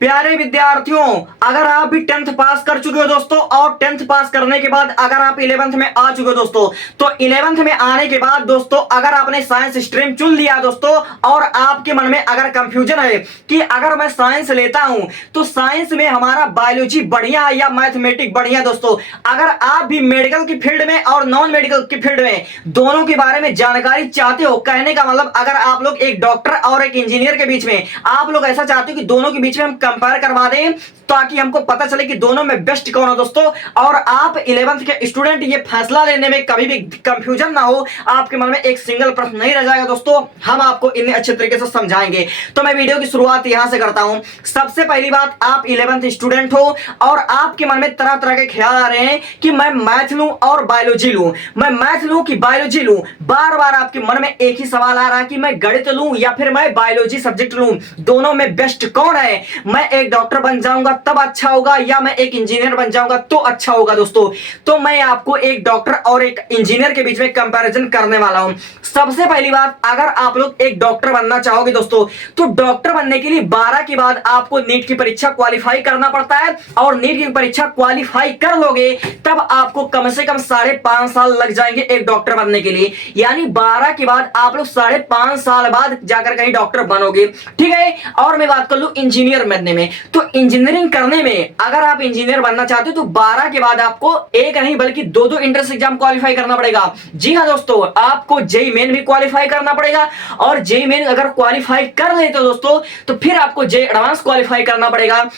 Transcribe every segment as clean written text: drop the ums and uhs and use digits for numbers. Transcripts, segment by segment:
प्यारे विद्यार्थियों, अगर आप भी 10th पास कर चुके हो दोस्तों और 10th पास करने के बाद अगर आप 11th में आ चुके हो दोस्तों, तो 11th में आने के बाद दोस्तों अगर आपने साइंस स्ट्रीम चुन लिया दोस्तों और आपके मन में अगर कंफ्यूजन है कि अगर मैं साइंस लेता हूं तो साइंस में हमारा बायोलॉजी बढ़िया है या मैथमेटिक्स बढ़िया है दोस्तों, अगर आप भी मेडिकल की फील्ड में और नॉन मेडिकल की फील्ड में दोनों के बारे में जानकारी चाहते हो, कहने का मतलब अगर आप लोग एक डॉक्टर और एक इंजीनियर के बीच में आप लोग ऐसा चाहते हो कि दोनों के बीच में हम कंपेयर करवा दें ताकि हमको पता चले कि दोनों में बेस्ट कौन है दोस्तों, और आप 11th के स्टूडेंट ये फैसला लेने में कभी भी कंफ्यूजन ना हो, आपके मन में एक सिंगल प्रश्न नहीं रह जाएगा दोस्तों, हम आपको इन्हें अच्छे तरीके से समझाएंगे। तो मैं वीडियो की शुरुआत यहां से करता हूं। सबसे पहली बात, आप 11th स्टूडेंट हो और आपके मन में तरह तरह के ख्याल आ रहे हैं कि मैं मैथ लूं और बायोलॉजी लूं, मैं मैथ लूं कि बायोलॉजी लूं। बार बार आपके मन में एक ही सवाल आ रहा है कि मैं गणित लूं या फिर मैं बायोलॉजी सब्जेक्ट लूं, दोनों में बेस्ट कौन है, मैं एक डॉक्टर बन जाऊंगा तब अच्छा होगा या मैं एक इंजीनियर बन जाऊंगा तो अच्छा होगा दोस्तों। तो मैं आपको एक डॉक्टर और एक इंजीनियर के बीच में कंपैरिजन करने वाला हूं। सबसे पहली बात, अगर आप लोग एक डॉक्टर बनना चाहोगे दोस्तों, तो डॉक्टर बनने के लिए 12 के बाद आपको नीट की परीक्षा क्वालिफाई करना पड़ता है और नीट की परीक्षा क्वालिफाई कर लोगे तब आपको कम से कम 5.5 साल लग जाएंगे एक डॉक्टर बनने के लिए, यानी 12 के बाद आप लोग 5.5 साल बाद जाकर कहीं डॉक्टर बनोगे, ठीक है। और मैं बात कर लूं इंजीनियर बनने में, तो इंजीनियरिंग करने में अगर आप इंजीनियर बनना चाहते हो तो 12 के बाद आपको एक नहीं बल्कि दो एंट्रेंस एग्जाम क्वालिफाई करना पड़ेगा। जी हां दोस्तों, आपको जेईई मेन भी क्वालिफाई करना पड़ेगा और जेईई मेन अगर क्वालिफाई कर लेते हो दोस्तों तो फिर आपको जेईई एडवांस क्वालिफाई करना पड़ेगा।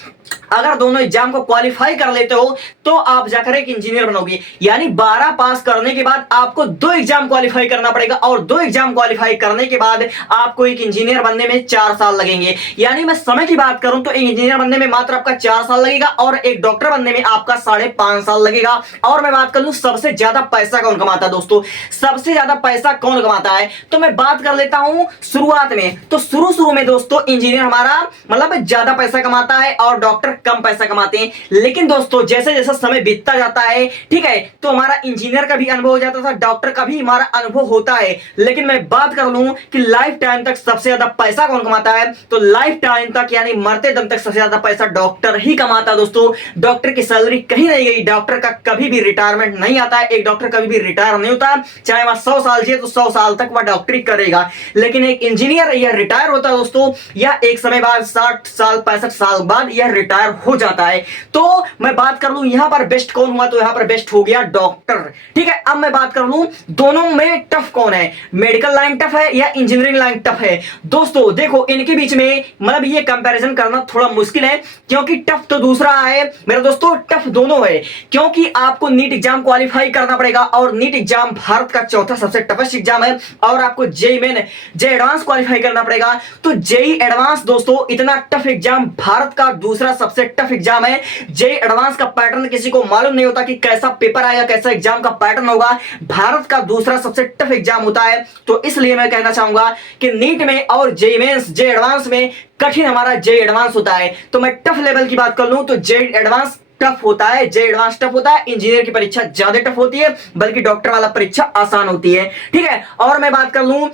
अगर दोनों एग्जाम को क्वालिफाई कर लेते हो तो आप जाकर एक इंजीनियर बनोगे, यानी 12 पास करने के बाद आपको 2 एग्जाम क्वालिफाई करना पड़ेगा और 2 एग्जाम क्वालिफाई करने के बाद आपको एक इंजीनियर बनने में 4 साल लगेंगे। यानी मैं समय की बात करूं तो एक इंजीनियर बनने में मात्र आपका 4 साल लगेगा और एक डॉक्टर बनने में आपका 5.5 साल लगेगा। और मैं बात कर लूं सबसे ज्यादा पैसा कौन कमाता है दोस्तों, सबसे ज्यादा पैसा कौन कमाता है, तो मैं बात कर लेता हूं शुरुआत में। तो शुरू में दोस्तों इंजीनियर हमारा मतलब ज्यादा पैसा कमाता है और डॉक्टर कम पैसा कमाते हैं, लेकिन दोस्तों जैसे जैसे समय बीतता जाता है, ठीक है, तो हमारा इंजीनियर का भी अनुभव हो जाता था, डॉक्टर का भी हमारा अनुभव होता है। लेकिन मैं बात कर लूं कि लाइफ टाइम तक सबसे ज्यादा पैसा कौन कमाता है, तो लाइफ टाइम तक यानी मरते दम तक सबसे ज्यादा पैसा डॉक्टर ही कमाता है दोस्तों। डॉक्टर की सैलरी कहीं नहीं गई, डॉक्टर का कभी भी रिटायरमेंट नहीं आता है, एक डॉक्टर कभी भी रिटायर नहीं होता, चाहे वह 100 साल जिए तो 100 साल तक वह डॉक्टरी करेगा। लेकिन एक इंजीनियर यह रिटायर होता है दोस्तों, या एक समय बाद 60 साल 65 साल बाद यह रिटायर हो जाता है। तो मैं बात कर लूं यहां पर बेस्ट कौन हुआ, तो यहां पर बेस्ट हो गया डॉक्टर, ठीक है। अब मैं बात कर लूं दोनों में टफ कौन है, मेडिकल लाइन टफ है या इंजीनियरिंग लाइन टफ है। दोस्तों देखो इनके बीच में मतलब ये कंपैरिजन करना थोड़ा मुश्किल है, क्योंकि टफ तो दूसरा है मेरे दोस्तों, टफ दोनों है, क्योंकि आपको नीट एग्जाम क्वालिफाई करना पड़ेगा और नीट एग्जाम भारत का चौथा सबसे टफेस्ट एग्जाम है और आपको JEE main JEE advance qualify करना पड़ेगा। तो जेईई एडवांस दोस्तों इतना टफ एग्जाम, भारत का दूसरा सबसे टफ एग्जाम है। जेईई एडवांस का पैटर्न किसी को मालूम नहीं होता कि कैसा पेपर आएगा, कैसा एग्जाम का पैटर्न होगा, भारत का दूसरा सबसे टफ एग्जाम होता है। तो इसलिए मैं कहना चाहूंगा कि नीट में और जेईई मेंस जेईई एडवांस में कठिन हमारा जेईई एडवांस होता है। तो मैं टफ लेवल की बात कर लूं तो जेईई एडवांस टफ होता है, जेईई एडवांस टफ होता है, इंजीनियर की परीक्षा ज्यादा टफ होती है, बल्कि डॉक्टर वाला परीक्षा आसान होती है, ठीक है। और मैं बात कर लूं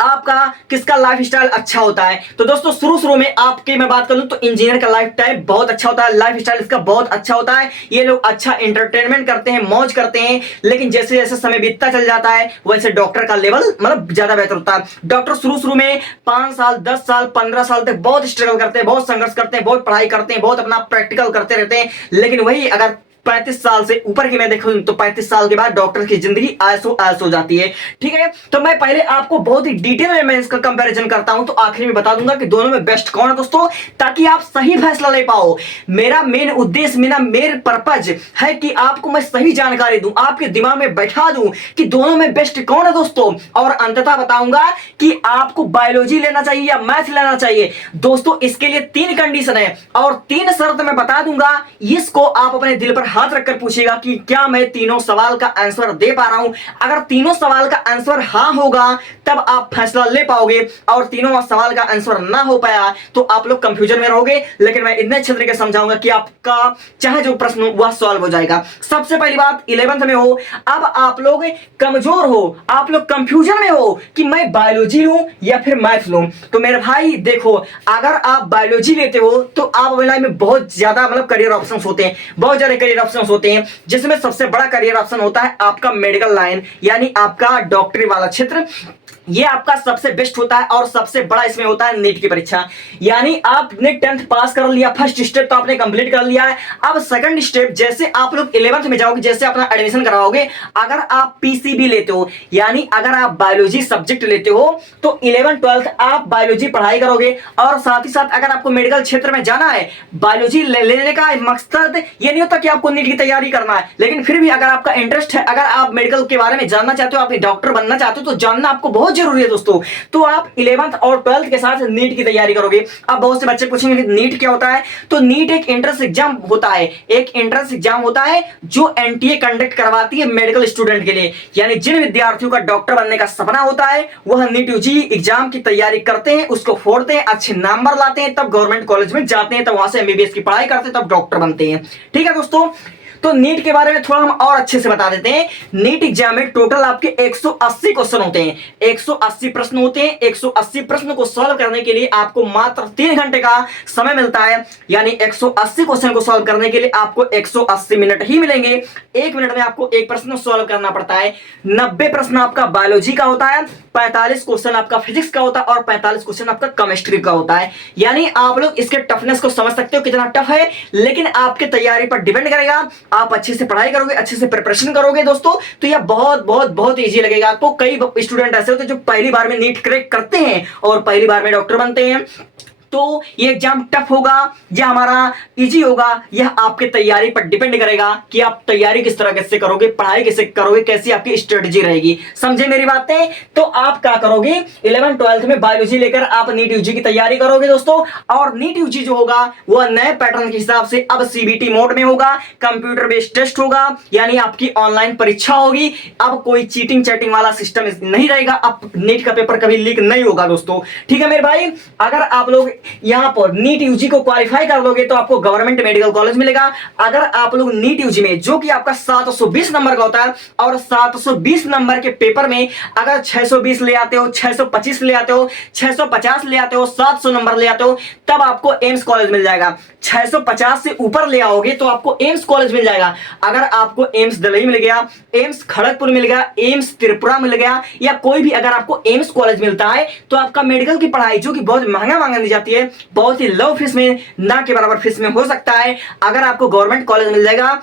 आपका किसका लाइफ स्टाइल अच्छा होता है, तो दोस्तों शुरू में आपके मैं बात करूं तो इंजीनियर का लाइफ स्टाइल बहुत अच्छा होता है, लाइफ स्टाइल इसका बहुत अच्छा होता है, ये लोग अच्छा एंटरटेनमेंट करते हैं, मौज करते हैं। लेकिन जैसे जैसे समय बीतता चल जाता है वैसे डॉक्टर का लेवल मतलब ज्यादा बेहतर होता है। डॉक्टर शुरू में 5 साल 10 साल 15 साल तक बहुत स्ट्रगल करते हैं, बहुत संघर्ष करते हैं, बहुत पढ़ाई करते हैं, बहुत अपना प्रैक्टिकल करते रहते हैं। लेकिन वही अगर 35 साल से ऊपर की मैं देखूं तो 35 साल के बाद डॉक्टर की जिंदगी ऐसो ऐस हो जाती है, ठीक है। तो मैं पहले आपको बहुत ही डिटेल में मैं इसका कंपैरिजन करता हूं, तो आखिरी में बता दूंगा कि दोनों में बेस्ट कौन है दोस्तों, ताकि आप सही फैसला ले पाओ। मेरा मेन उद्देश्य, मेरा मेन पर्पज है कि आपको मैं सही जानकारी दूं, आपके दिमाग में बैठा दूं कि दोनों में बेस्ट कौन है दोस्तों, और अंततः बताऊंगा कि आपको बायोलॉजी लेना चाहिए या मैथ लेना चाहिए। दोस्तों इसके लिए 3 कंडीशन है और 3 शर्त मैं बता दूंगा, इसको आप अपने दिल पर हाथ रखकर पूछिएगा कि क्या मैं तीनों सवाल का आंसर दे पा रहा हूं। अगर तीनों सवाल का आंसर हाँ होगा तब आप फैसला ले पाओगे, और तीनों सवाल का आंसर ना हो पाया तो आप लोग कंफ्यूजन में रहोगे। लेकिन मैं इतने अच्छे तरीके से समझाऊंगा कि आपका चाहे जो प्रश्न हो वह सॉल्व हो जाएगा। सबसे पहली बात, 11th में हो, अब आप लोग कमजोर हो, आप लोग कंफ्यूजन में हो कि मैं बायोलॉजी लूं या फिर मैथ लूं। तो मेरे भाई देखो, अगर आप बायोलॉजी लेते हो तो आप लाइफ में बहुत ज्यादा मतलब करियर ऑप्शंस होते हैं, बहुत ज्यादा करियर ऑप्शंस होते हैं, जिसमें सबसे बड़ा करियर ऑप्शन होता है आपका मेडिकल लाइन, यानी आपका डॉक्टरी वाला क्षेत्र। ये आपका सबसे बेस्ट होता है और सबसे बड़ा इसमें होता है नीट की परीक्षा। यानी आपने 10th पास कर लिया, फर्स्ट स्टेप तो आपने कंप्लीट कर लिया है। अब सेकंड स्टेप, जैसे आप लोग 11th में जाओगे, जैसे अपना एडमिशन करवाओगे, अगर आप पीसीबी लेते हो यानी अगर आप बायोलॉजी सब्जेक्ट लेते हो तो 11th 12th आप बायोलॉजी पढ़ाई करोगे। और साथ ही साथ अगर आपको मेडिकल क्षेत्र में जाना है, बायोलॉजी लेने का मकसद ये नहीं होता कि आपको नीट की तैयारी करना है, लेकिन फिर भी अगर आपका इंटरेस्ट है, अगर आप मेडिकल के बारे में जानना चाहते हो, आप डॉक्टर बनना चाहते हो, तो जानना आपको बहुत जरूरी है दोस्तों। तो आप 11th और 12th के साथ नीट की तैयारी करोगे। अब बहुत से बच्चे पूछेंगे नीट क्या होता है, तो नीट एक एंट्रेंस एग्जाम होता है, एक एंट्रेंस एग्जाम होता है जो एनटीए कंडक्ट करवाती है मेडिकल स्टूडेंट के लिए। यानी जिन विद्यार्थियों का डॉक्टर बनने का सपना होता है वह नीट यूजी एग्जाम की तैयारी करते हैं, उसको फोड़ते हैं, अच्छे नंबर लाते हैं, तब गवर्नमेंट कॉलेज में जाते हैं, तब वहां से एमबीबीएस की पढ़ाई करते हैं, तब डॉक्टर बनते हैं। ठीक है दोस्तों, तो नीट के बारे में थोड़ा हम और अच्छे से बता देते हैं। नीट एग्जाम में टोटल आपके 180 क्वेश्चन होते हैं, 180 प्रश्न होते हैं। 180 प्रश्न को सॉल्व करने के लिए आपको मात्र 3 घंटे का समय मिलता है। यानी 180 क्वेश्चन को सॉल्व करने के लिए आपको 180 मिनट ही मिलेंगे। 1 मिनट में आपको एक प्रश्न सॉल्व करना पड़ता है। 90 प्रश्न आपका बायोलॉजी का होता है, 45 क्वेश्चन आपका फिजिक्स का होता है और 45 क्वेश्चन आपका केमिस्ट्री का होता है। यानी आप लोग इसके टफनेस को समझ सकते हो कितना टफ है, लेकिन आपके तैयारी पर डिपेंड करेगा। आप अच्छे से पढ़ाई करोगे, अच्छे से प्रिपरेशन करोगे दोस्तों, तो यह बहुत बहुत बहुत इजी लगेगा आपको। कई स्टूडेंट ऐसे होते हैं जो पहली बार में नीट क्रैक करते हैं और पहली बार में डॉक्टर बनते हैं। तो ये एग्जाम टफ होगा या हमारा इजी होगा, यह आपके तैयारी पर डिपेंड करेगा कि आप तैयारी किस तरह से करोगे, पढ़ाई कैसे करोगे, कैसी आपकी स्ट्रेटजी रहेगी। समझे मेरी बातें? तो आप क्या करोगे, 11th 12th में बायोलॉजी लेकर आप नीट यूजी की तैयारी करोगे दोस्तों। और नीट यूजी जो होगा वह नए पैटर्न के हिसाब से अब सीबीटी मोड में होगा, कंप्यूटर बेस्ड टेस्ट होगा, यानी आपकी ऑनलाइन परीक्षा होगी। अब कोई चीटिंग चैटिंग वाला सिस्टम नहीं रहेगा, अब नीट का पेपर कभी लीक नहीं होगा दोस्तों। ठीक है मेरे भाई, अगर आप लोग यहां पर नीट यूजी को क्वालिफाई कर लोगे तो आपको गवर्नमेंट मेडिकल कॉलेज मिलेगा। अगर आप लोग नीट यूजी में, जो कि आपका 720 नंबर का होता है, और 720 नंबर के पेपर में अगर 620 ले आते हो, 625 ले आते हो, 650 ले आते हो, 700 नंबर ले आते हो, तब आपको एम्स कॉलेज मिल जाएगा। 650 से ऊपर ले आओगे तो आपको एम्स कॉलेज मिल जाएगा। अगर आपको एम्स दिल्ली मिल गया, एम्स खड़गपुर मिल गया, एम्स त्रिपुरा मिल गया, या कोई भी अगर आपको एम्स कॉलेज मिलता है, तो आपका मेडिकल की पढ़ाई, जो कि बहुत महंगा दी जाती है, बहुत ही लो फीस में, ना के बराबर फीस में हो सकता है। अगर आपको गवर्नमेंट कॉलेज मिल जाएगा,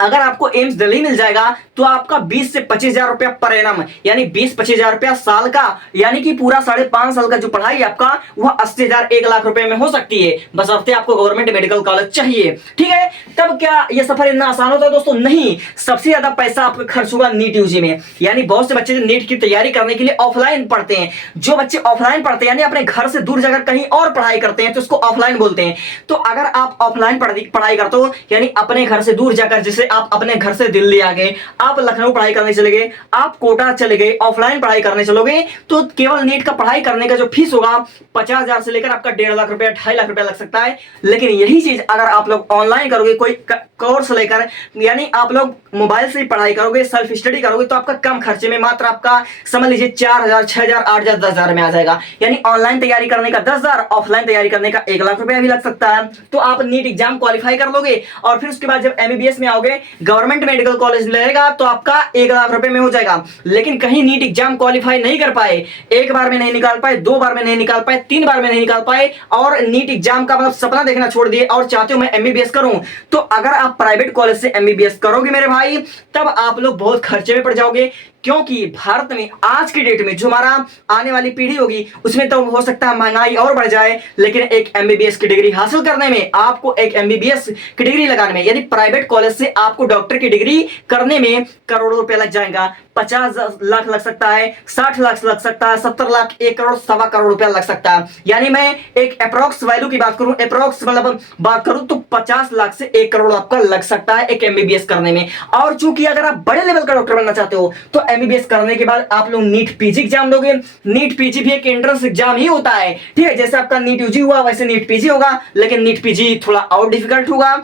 अगर आपको एम्स दिल्ली मिल जाएगा, तो आपका 20 से 25,000 रुपया पर एनम, यानी 20-25,000 रुपया साल का, यानी कि पूरा 5.5 साल का जो पढ़ाई है आपका, वह 80,000 1 लाख रुपए में हो सकती है, बशर्ते आपको गवर्नमेंट मेडिकल कॉलेज चाहिए। ठीक है, तब क्या यह सफर इतना आसान होता है दोस्तों? नहीं, सबसे ज्यादा पैसा आपका खर्च होगा नीट यूजी में। यानी बहुत से बच्चे नीट की तैयारी करने के लिए ऑफलाइन पढ़ते हैं। जो बच्चे ऑफलाइन पढ़ते हैं, यानी अपने घर से दूर जाकर कहीं और पढ़ाई करते हैं, तो उसको ऑफलाइन बोलते हैं। तो अगर आप ऑफलाइन पढ़ाई करते हो, यानी अपने घर से दूर जाकर, जैसे आप अपने घर से दिल्ली आ गए, आप लखनऊ पढ़ाई करने चले गए, आप कोटा चले गए, ऑफलाइन पढ़ाई करने चलोगे, तो केवल नीट का पढ़ाई करने का जो फीस होगा 50,000 से लेकर आपका 1.5 लाख रुपया, 2.5 लाख रुपया लग सकता है। लेकिन यही चीज अगर आप लोग ऑनलाइन करोगे, कोई कोर्स लेकर, यानी आप लोग मोबाइल से ही पढ़ाई करोगे, सेल्फ स्टडी करोगे, तो आपका कम खर्चे में, मात्र आपका समझ लीजिए 4,000, 6,000, 8,000, 10,000 में आ जाएगा। यानी ऑनलाइन तैयारी करने का 10,000, ऑफलाइन तैयारी करने का 1 लाख रुपया भी लग सकता है। तो आप नीट एग्जाम क्वालिफाई कर लोगे, और फिर उसके बाद जब एमबीबीएस में आओगे, गवर्नमेंट मेडिकल कॉलेज लेगा, तो आपका 1 लाख रुपए में हो जाएगा। लेकिन कहीं नीट एग्जाम क्वालिफाई नहीं कर पाए, 1 बार में नहीं निकाल पाए, 2 बार में नहीं निकाल पाए, 3 बार में नहीं निकाल पाए, और नीट एग्जाम का मतलब सपना देखना छोड़ दिए और चाहते हो मैं एमबीबीएस करूं, तो अगर आप प्राइवेट कॉलेज से एमबीबीएस करोगे मेरे भाई, तब आप लोग बहुत खर्चे में पड़ जाओगे। क्योंकि भारत में आज की डेट में जो हमारा आने वाली पीढ़ी होगी उसमें तो हो सकता है महंगाई और बढ़ जाए, लेकिन एक एमबीबीएस की डिग्री हासिल करने में, आपको एक एमबीबीएस की डिग्री लगाने में, यानी प्राइवेट कॉलेज से आपको डॉक्टर की डिग्री करने में करोड़ों रुपया लग जाएगा। 50 लाख लग सकता है, 60 लाख लग सकता है, 70 लाख, 1 करोड़, 1.25 करोड़ रुपया लग सकता है। यानी मैं एक अप्रोक्स वैल्यू की बात करूं, अप्रोक्स मतलब बात करूं तो 50 लाख से 1 करोड़ आपका लग सकता है एक एमबीबीएस करने में। और चूंकि अगर आप बड़े लेवल का डॉक्टर बनना चाहते हो तो एमबीबीएस करने के बाद आप लोग नीट पीजी एग्जाम दोगे। नीट पीजी भी एक एंट्रेंस एग्जाम ही होता है, ठीक है। जैसे आपका नीट यूजी हुआ वैसे नीट पीजी होगा, लेकिन नीट पीजी थोड़ा और डिफिकल्ट होगा।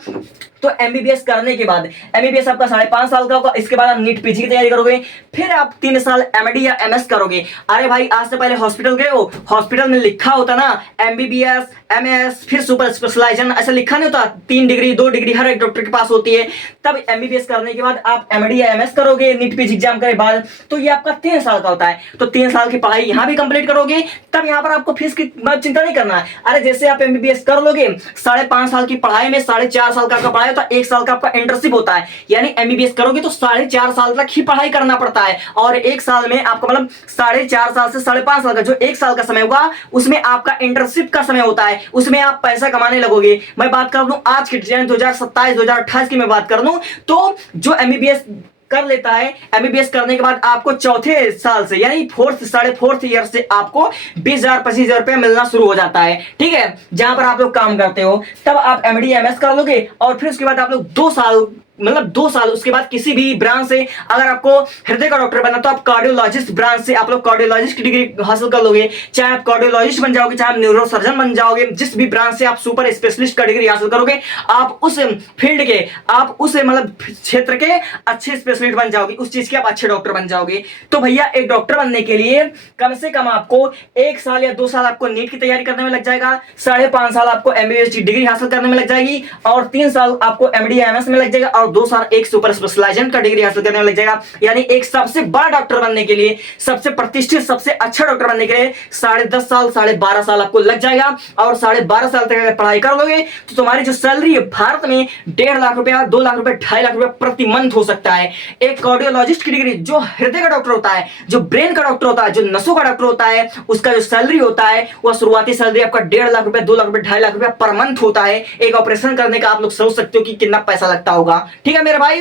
तो एमबीबीएस करने के बाद एमबीबीएस आपका 5.5 साल का होगा, इसके बाद आप नीट पीजी की तैयारी करोगे, फिर आप 3 साल एमडी या एमएस करोगे। अरे भाई आज से पहले हॉस्पिटल गए हो, हॉस्पिटल में लिखा होता ना एमबीबीएस एमएस फिर सुपर स्पेशलाइजेशन, ऐसा लिखा नहीं होता। 3 डिग्री 2 डिग्री हर एक डॉक्टर के पास होती है। तब एमबीबीएस करने के बाद आप एमडी या एमएस करोगे नीट पीजी एग्जाम के बाद, तो ये आपका 3 साल का होता है। तो 3 साल की पढ़ाई यहाँ भी कंप्लीट करोगे, तब यहाँ पर आपको फीस की चिंता नहीं करना है। अरे जैसे आप एमबीबीएस कर लोगे, 5.5 साल की पढ़ाई में 4.5 साल का पढ़ाई होता है, 1 साल का आपका इंटर्नशिप होता है। यानी एमबीबीएस करोगे तो 4.5 साल तक ही पढ़ाई करना पड़ता है, और 1 साल में आपका मतलब 4.5 साल से 5.5 साल का जो 1 साल का समय होगा उसमें आपका इंटर्नशिप का समय होता है, उसमें आप पैसा कमाने लगोगे। मैं बात कर लूं आज के 2027 2028 की मैं बात कर लूं तो जो एमबीबीएस कर लेता है, एमबीबीएस करने के बाद आपको चौथे साल से यानी फोर्थ ईयर से आपको 20,000 25,000 रुपया मिलना शुरू हो जाता है, ठीक है। जहां पर आप लोग काम करते हो तब आप एमडी एमएस कर लोगे, और फिर उसके बाद आप लोग 2 साल मतलब 2 साल उसके बाद किसी भी ब्रांच से, अगर आपको हृदय का डॉक्टर बनना तो आप कार्डियोलॉजिस्ट ब्रांच से आप लोग कार्डियोलॉजिस्ट की डिग्री हासिल कर लोगे। चाहे आप कार्डियोलॉजिस्ट बन जाओगे, चाहे आप न्यूरोसर्जन बन जाओगे, जिस भी ब्रांच से आप सुपर स्पेशलिस्ट का डिग्री हासिल करोगे, आप उस फील्ड के, आप उस मतलब क्षेत्र के अच्छे स्पेशलिस्ट बन जाओगे, उस चीज के आप अच्छे डॉक्टर बन जाओगे। तो भैया एक डॉक्टर बनने के लिए कम से कम आपको 1 साल या 2 साल आपको नीट की तैयारी करने में लग जाएगा, 5.5 साल आपको एमबीबीएस की डिग्री हासिल करने में लग जाएगी, और 3 साल आपको एमडी एमएस में लग जाएगा, और 2 साल एक सुपर स्पेशलाइजेशन का डिग्री हासिल करने में लग जाएगा। यानी एक सबसे बड़ा डॉक्टर बनने के लिए, सबसे प्रतिष्ठित सबसे अच्छा डॉक्टर बनने के लिए 10.5 साल 12.5 साल आपको लग जाएगा। और 12.5 साल तक अगर पढ़ाई कर लोगे तो तुम्हारी जो सैलरी है भारत में 1.5 लाख रुपया, 2 लाख रुपया, 2.5 लाख रुपया प्रति मंथ हो सकता है। एक कार्डियोलॉजिस्ट की डिग्री, जो हृदय का डॉक्टर होता है, जो ब्रेन का डॉक्टर होता है, जो नसों का डॉक्टर होता है, उसका जो सैलरी होता है वह शुरुआती सैलरी आपका 1.5 लाख रुपया, 2 लाख रुपया, 2.5 लाख रुपया पर मंथ होता है। एक ऑपरेशन करने का आप लोग सोच सकते हो कि कितना पैसा लगता होगा, ठीक है मेरे भाई।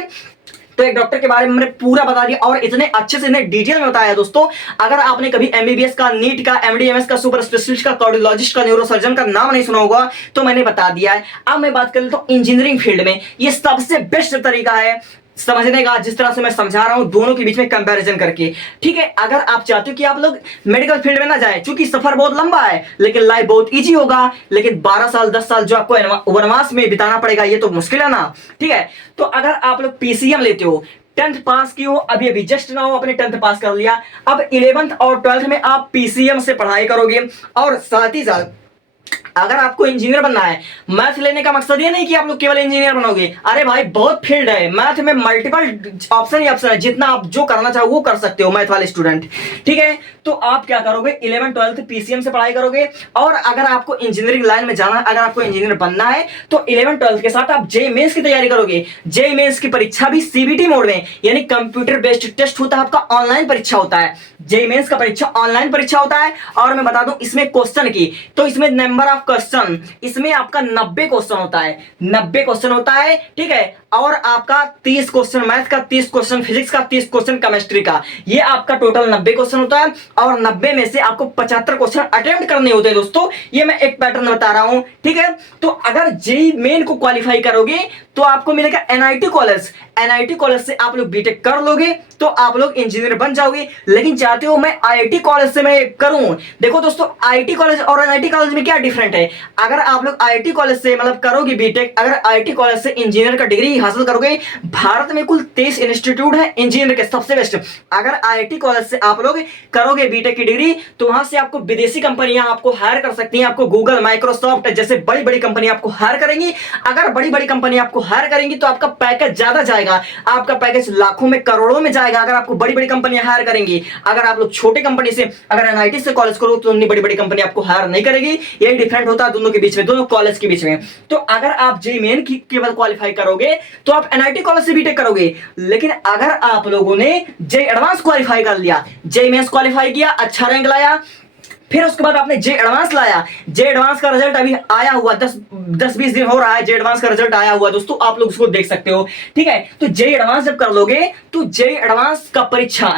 तो एक डॉक्टर के बारे में मैंने पूरा बता दिया, और इतने अच्छे से इतने डिटेल में बताया दोस्तों। अगर आपने कभी एमबीबीएस का, नीट का, एमडी एमएस का, सुपर स्पेशलिस्ट का, कार्डियोलॉजिस्ट का, न्यूरोसर्जन का नाम नहीं सुना होगा तो मैंने बता दिया है। अब मैं बात कर लेता हूं इंजीनियरिंग फील्ड में, ये सबसे बेस्ट तरीका है समझने का, जिस तरह से मैं समझा रहा हूं दोनों के बीच में कंपैरिजन करके, ठीक है। अगर आप चाहते हो कि आप लोग मेडिकल फील्ड में ना जाए, क्योंकि सफर बहुत लंबा है लेकिन लाइफ बहुत इजी होगा, लेकिन 12 साल 10 साल जो आपको वनवास में बिताना पड़ेगा ये तो मुश्किल है ना, ठीक है। तो अगर आप लोग पीसीएम लेते हो, 10th पास की हो, अभी अभी जस्ट ना हो, अपने 10th पास कर लिया, अब 11th और 12th में आप पीसीएम से पढ़ाई करोगे, और साथ ही साथ अगर आपको इंजीनियर बनना है, मैथ लेने का मकसद ये नहीं कि आप लोग केवल इंजीनियर बनोगे। अरे भाई बहुत फील्ड है, मैथ में मल्टीपल ऑप्शन ही ऑप्शन है, जितना आप जो करना चाहो वो कर सकते हो मैथ वाले स्टूडेंट, ठीक है। तो आप क्या करोगे, 11th 12th पीसीएम से पढ़ाई करोगे, और अगर आपको इंजीनियरिंग लाइन में जाना है, अगर आपको इंजीनियर बनना है तो 11th 12th के साथ आप जेईई मेंस की तैयारी करोगे। जेईई मेंस की परीक्षा भी सीबीटी मोड में, यानी कंप्यूटर बेस्ड टेस्ट होता है, आपका ऑनलाइन परीक्षा होता है। जेईई मेंस का परीक्षा ऑनलाइन परीक्षा होता है, और मैं बता दूं इसमें क्वेश्चन की, तो इसमें नंबर ऑफ क्वेश्चन, इसमें आपका 90 क्वेश्चन होता है, 90 क्वेश्चन होता है, ठीक है। और आपका 30 क्वेश्चन मैथ का, 30 क्वेश्चन फिजिक्स का, 30 क्वेश्चन केमिस्ट्री का, ये आपका टोटल 90 क्वेश्चन होता है। और 90 में से आपको 75 क्वेश्चन अटेम्प्ट करने होते हैं दोस्तों, ये मैं एक पैटर्न बता रहा हूं, ठीक है। तो अगर जेईई मेन को क्वालिफाई करोगे तो आपको मिलेगा एनआईटी कॉलेज, एनआईटी कॉलेज से आप लोग बीटेक कर लोगे तो आप लोग इंजीनियर बन जाओगे। लेकिन चाहते हो मैं आईआईटी कॉलेज से मैं करूं, देखो दोस्तों आईआईटी कॉलेज और एनआईटी कॉलेज में क्या डिफरेंट है। अगर आप लोग आईआईटी कॉलेज से मतलब करोगे बीटेक, अगर आईआईटी कॉलेज से इंजीनियर का डिग्री हासिल करोगे, भारत में कुल 23 इंस्टीट्यूट है इंजीनियर के सबसे बेस्ट। अगर आईआईटी कॉलेज से आप लोग करोगे बीटेक की डिग्री तो वहां से आपको विदेशी कंपनियां आपको हायर कर सकती हैं, आपको गूगल, माइक्रोसॉफ्ट जैसे बड़ी बड़ी कंपनी आपको हायर करेंगी। अगर बड़ी बड़ी कंपनी आपको हायर करेंगी तो आपका पैकेज ज्यादा जाएगा, आपका पैकेज लाखों में करोड़ों में जाएगा अगर आपको बड़ी बड़ी कंपनियां हायर करेंगी। अगर आप लोग छोटे कंपनी से, अगर एनआईटी से कॉलेज करो तो उतनी बड़ी बड़ी कंपनी आपको हायर नहीं करेगी। ये नहीं डिफरेंट होता दोनों के बीच में, दोनों कॉलेज के बीच में। तो अगर आप जेईई मेन की केवल क्वालिफाई करोगे तो आप एनआईटी कॉलेज से बीटेक करोगे, लेकिन अगर आप लोगों ने जेईई एडवांस क्वालिफाई कर लिया, जेईई मेंस क्वालिफाई किया, अच्छा रैंक लाया, फिर उसके बाद आपने जे एडवांस लाया, जे एडवांस का रिजल्ट अभी आया हुआ 10-20 दिन हो रहा है, जे एडवांस का रिजल्ट आया हुआ दोस्तों, आप लोग उसको देख सकते हो, ठीक है। तो जे एडवांस जब कर लोगे तो जे एडवांस का परीक्षा,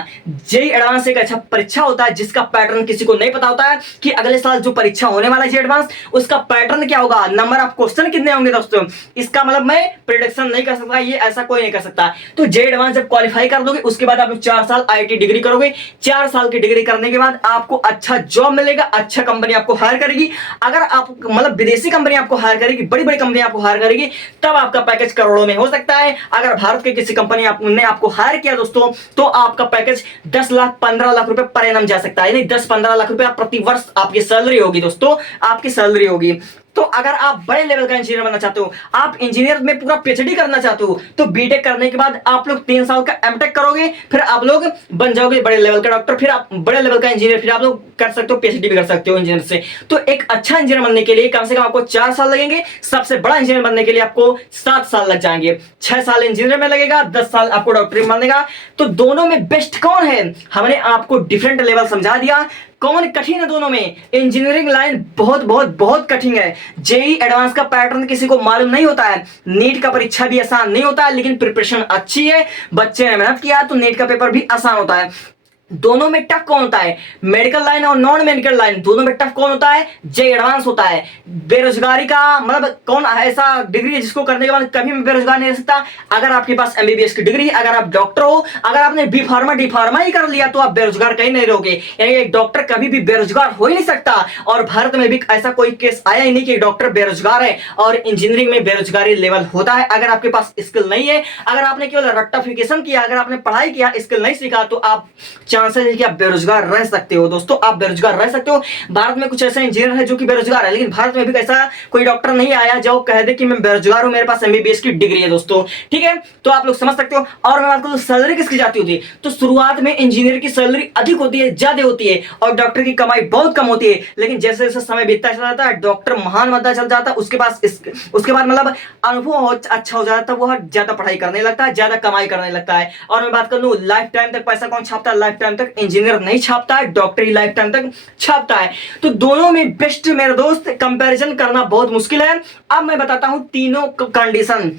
जे एडवांस एक अच्छा परीक्षा होता है जिसका पैटर्न किसी को नहीं पता होता है कि अगले साल जो परीक्षा होने वाला है जे एडवांस, उसका पैटर्न क्या होगा, नंबर ऑफ क्वेश्चन कितने होंगे दोस्तों, इसका मतलब मैं प्रिडिक्शन नहीं कर सकता, ये ऐसा कोई नहीं कर सकता। तो जे एडवांस जब क्वालिफाई कर दोगे उसके बाद आप लोग 4 साल आईआईटी डिग्री करोगे, 4 साल की डिग्री करने के बाद आपको अच्छा जॉब मिलेगा, अच्छा कंपनी आपको हायर करेगी। अगर आप मतलब विदेशी कंपनी आपको हायर करेगी, बड़ी बड़ी कंपनी आपको हायर करेगी, तब आपका पैकेज करोड़ों में हो सकता है। अगर भारत के किसी कंपनी ने आपको हायर किया दोस्तों, तो आपका पैकेज 10 लाख 15 लाख रुपए पर एनम जा सकता है, यानी 10-15 लाख रुपए प्रति वर्ष आपकी सैलरी होगी दोस्तों, आपकी सैलरी होगी। तो अगर आप बड़े लेवल का इंजीनियर बनना चाहते हो, आप इंजीनियर में पूरा पीएचडी करना चाहते हो, तो बीटेक करने के बाद आप लोग 3 साल का एमटेक करोगे, फिर आप लोग बन जाओगे बड़े लेवल का डॉक्टर, फिर आप बड़े लेवल का इंजीनियर, फिर आप लोग कर सकते हो पीएचडी भी कर सकते हो इंजीनियर से। तो एक अच्छा इंजीनियर बनने के लिए कम से कम आपको 4 साल लगेंगे, सबसे बड़ा इंजीनियर बनने के लिए आपको 7 साल लग जाएंगे, 6 साल इंजीनियर में लगेगा, 10 साल आपको डॉक्टरी में बनेगा। तो दोनों में बेस्ट कौन है, हमने आपको डिफरेंट लेवल समझा दिया, कौन कठिन है दोनों में। इंजीनियरिंग लाइन बहुत बहुत बहुत कठिन है, जेईई एडवांस का पैटर्न किसी को मालूम नहीं होता है, नीट का परीक्षा भी आसान नहीं होता है, लेकिन प्रिपरेशन अच्छी है, बच्चे ने मेहनत किया तो नीट का पेपर भी आसान होता है। दोनों में टफ कौन होता है, मेडिकल लाइन और नॉन मेडिकल लाइन, दोनों में टफ कौन होता है, जेईई एडवांस होता है। बेरोजगारी का मतलब कौन ऐसा डिग्री है जिसको करने के बाद कभी भी बेरोजगार नहीं रह सकता, अगर आपके पास एमबीबीएस की डिग्री, अगर आप डॉक्टर हो, अगर आपने बी फार्मा डी फार्मा ही कर लिया तो आप बेरोजगार कहीं नहीं रहोगे, यानी एक डॉक्टर कभी भी बेरोजगार हो ही नहीं सकता। और भारत में भी ऐसा कोई केस आया ही नहीं कि डॉक्टर बेरोजगार है, और इंजीनियरिंग में बेरोजगारी लेवल होता है। अगर आपके पास स्किल नहीं है, अगर आपने केवल रट्टाफिकेशन किया, अगर आपने पढ़ाई किया, स्किल नहीं सीखा, तो आप चांसेस है कि आप बेरोजगार रह सकते हो दोस्तों, आप बेरोजगार रह सकते हो। भारत में कुछ ऐसे इंजीनियर है जो कि बेरोजगार है, लेकिन भारत में भी ऐसा कोई डॉक्टर नहीं आया जो कह दे कि मैं बेरोजगार हूं, मेरे पास एमबीबीएस की डिग्री है दोस्तों, ठीक है। तो आप लोग समझ सकते हो। और मैं बात करूं सैलरी किसकी जाती होती है, तो शुरुआत में इंजीनियर की सैलरी अधिक होती है, ज्यादा होती है, और डॉक्टर की कमाई बहुत कम होती है। लेकिन जैसे जैसे समय बीतता चला जाता है, डॉक्टर महान बनता चल जाता है, उसके बाद मतलब अनुभव अच्छा हो जाता है, वह ज्यादा पढ़ाई करने लगता है, ज्यादा कमाई करने लगता है। और मैं बात करूं लाइफ टाइम तक पैसा कौन छापता है, लाइफ टाइम तक इंजीनियर नहीं छापता है, डॉक्टर ही लाइफ टाइम तक छापता है। तो दोनों में बेस्ट मेरे दोस्त कंपैरिजन करना बहुत मुश्किल है। अब मैं बताता हूं तीनों कंडीशन,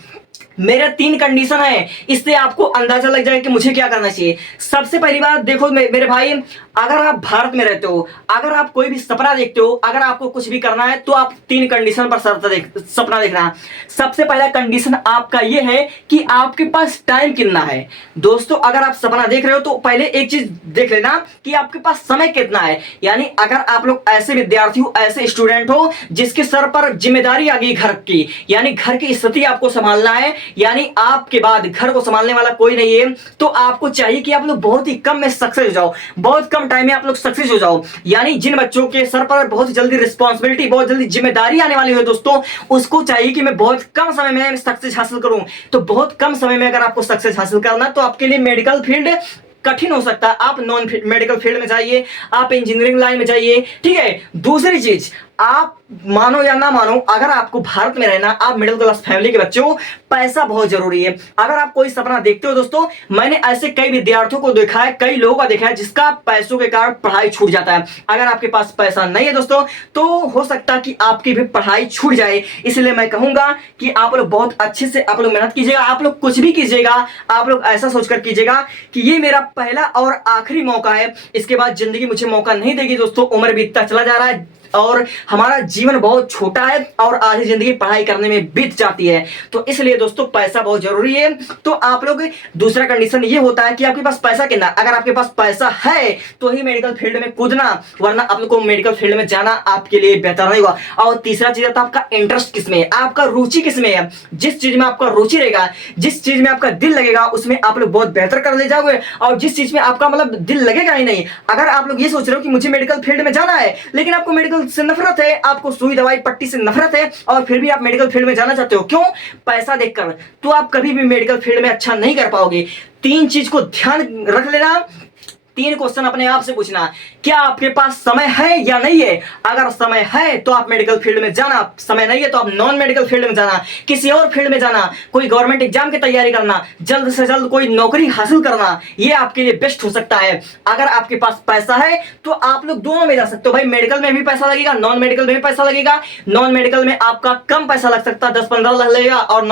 मेरे 3 कंडीशन है, इससे आपको अंदाजा लग जाएगा कि मुझे क्या करना चाहिए। सबसे पहली बात देखो मेरे भाई, अगर आप भारत में रहते हो, अगर आप कोई भी सपना देखते हो, अगर आपको कुछ भी करना है, तो आप 3 कंडीशन पर सपना देखना। सबसे पहला कंडीशन आपका यह है कि आपके पास टाइम कितना है। दोस्तों अगर आप सपना देख रहे हो तो पहले एक चीज देख लेना कि आपके पास समय कितना है। यानी अगर आप लोग ऐसे विद्यार्थी हो, ऐसे स्टूडेंट हो जिसके सर पर जिम्मेदारी आ गई घर की, यानी घर की स्थिति आपको संभालना है, यानी आपके बाद घर को संभालने वाला कोई नहीं है, तो आपको चाहिए कि आप लोग बहुत ही कम में सक्सेस हो जाओ, बहुत कम टाइम में आप लोग सक्सेस हो जाओ। यानी जिन बच्चों के सर पर बहुत जल्दी रिस्पॉन्सिबिलिटी, बहुत जल्दी जिम्मेदारी आने वाली है दोस्तों, उसको चाहिए कि मैं बहुत कम समय में सक्सेस हासिल करूं। तो बहुत कम समय में अगर आपको सक्सेस हासिल करना, तो आपके लिए मेडिकल फील्ड कठिन हो सकता है। आप नॉन मेडिकल फील्ड में जाइए, आप इंजीनियरिंग लाइन में जाइए, ठीक है। दूसरी चीज, आप मानो या ना मानो, अगर आपको भारत में रहना, आप मिडिल क्लास फैमिली के बच्चे हो, पैसा बहुत जरूरी है। अगर आप कोई सपना देखते हो दोस्तों, मैंने ऐसे कई विद्यार्थियों को देखा है, कई लोगों को देखा है जिसका पैसों के कारण पढ़ाई छूट जाता है। अगर आपके पास पैसा नहीं है दोस्तों, तो हो सकता है कि आपकी भी पढ़ाई छूट जाए। इसलिए मैं कहूंगा कि आप लोग बहुत अच्छे से आप लोग मेहनत कीजिएगा। आप लोग कुछ भी कीजिएगा, आप लोग ऐसा सोचकर कीजिएगा कि ये मेरा पहला और आखिरी मौका है, इसके बाद जिंदगी मुझे मौका नहीं देगी दोस्तों। उम्र बीतता चला जा रहा है और हमारा जीवन बहुत छोटा है, और आधी जिंदगी पढ़ाई करने में बीत जाती है। तो इसलिए दोस्तों पैसा बहुत जरूरी है। तो आप लोग, दूसरा कंडीशन ये होता है कि आपके पास पैसा कितना, अगर आपके पास पैसा है तो ही मेडिकल फील्ड में कूदना, वरना आप लोग को मेडिकल फील्ड में जाना आपके लिए बेहतर नहीं होगा। और तीसरा चीज आता है आपका इंटरेस्ट किसमें है, आपका रुचि किसमें है। जिस चीज में आपका रुचि रहेगा, जिस चीज में आपका दिल लगेगा, उसमें आप लोग बहुत बेहतर कर ले जाओगे। और जिस चीज में आपका मतलब दिल लगेगा ही नहीं, अगर आप लोग ये सोच रहे हो कि मुझे मेडिकल फील्ड में जाना है, लेकिन आपको मेडिकल से नफरत है, आपको सुई दवाई पट्टी से नफरत है, और फिर भी आप मेडिकल फील्ड में जाना चाहते हो, क्यों, पैसा देखकर, तो आप कभी भी मेडिकल फील्ड में अच्छा नहीं कर पाओगे। 3 चीज को ध्यान रख लेना। तीन क्वेश्चन अपने आप से पूछना, क्या आपके पास समय है या नहीं है। अगर समय है तो आप मेडिकल फील्ड में जाना, समय नहीं है तो आप नॉन मेडिकल फील्ड में जाना, किसी और फील्ड में जाना, कोई गवर्नमेंट एग्जाम की तैयारी करना, जल्द से जल्द कोई नौकरी हासिल करना, ये आपके लिए बेस्ट हो सकता है। अगर आपके पास पैसा है तो आप लोग दोनों में जा सकते हो भाई, मेडिकल में भी पैसा लगेगा, नॉन मेडिकल में भी पैसा लगेगा। नॉन मेडिकल में आपका कम पैसा लग सकता है, 10-15 लाख लगेगा, और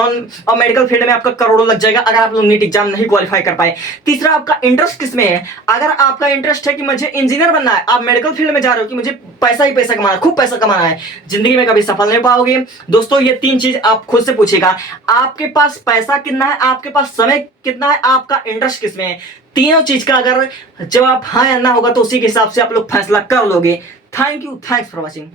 मेडिकल फील्ड में आपका करोड़ों लग जाएगा अगर आप लोग नीट एग्जाम नहीं क्वालिफाई कर पाए। तीसरा, आपका इंटरेस्ट किसमें है। अगर आपका इंटरेस्ट है कि मुझे इंजीनियर बनना है, आप मेडिकल फील्ड में जा रहे हो कि मुझे पैसा ही पैसा कमाना है, खूब पैसा कमाना है, जिंदगी में कभी सफल नहीं पाओगे दोस्तों। ये तीन चीज आप खुद से पूछेगा, आपके पास पैसा कितना है, आपके पास समय कितना है, आपका इंटरेस्ट किसमें है। तीनों चीज का अगर जवाब हाँ या ना होगा तो उसी के हिसाब से आप लोग फैसला कर लोगे। Thank you, thanks for watching.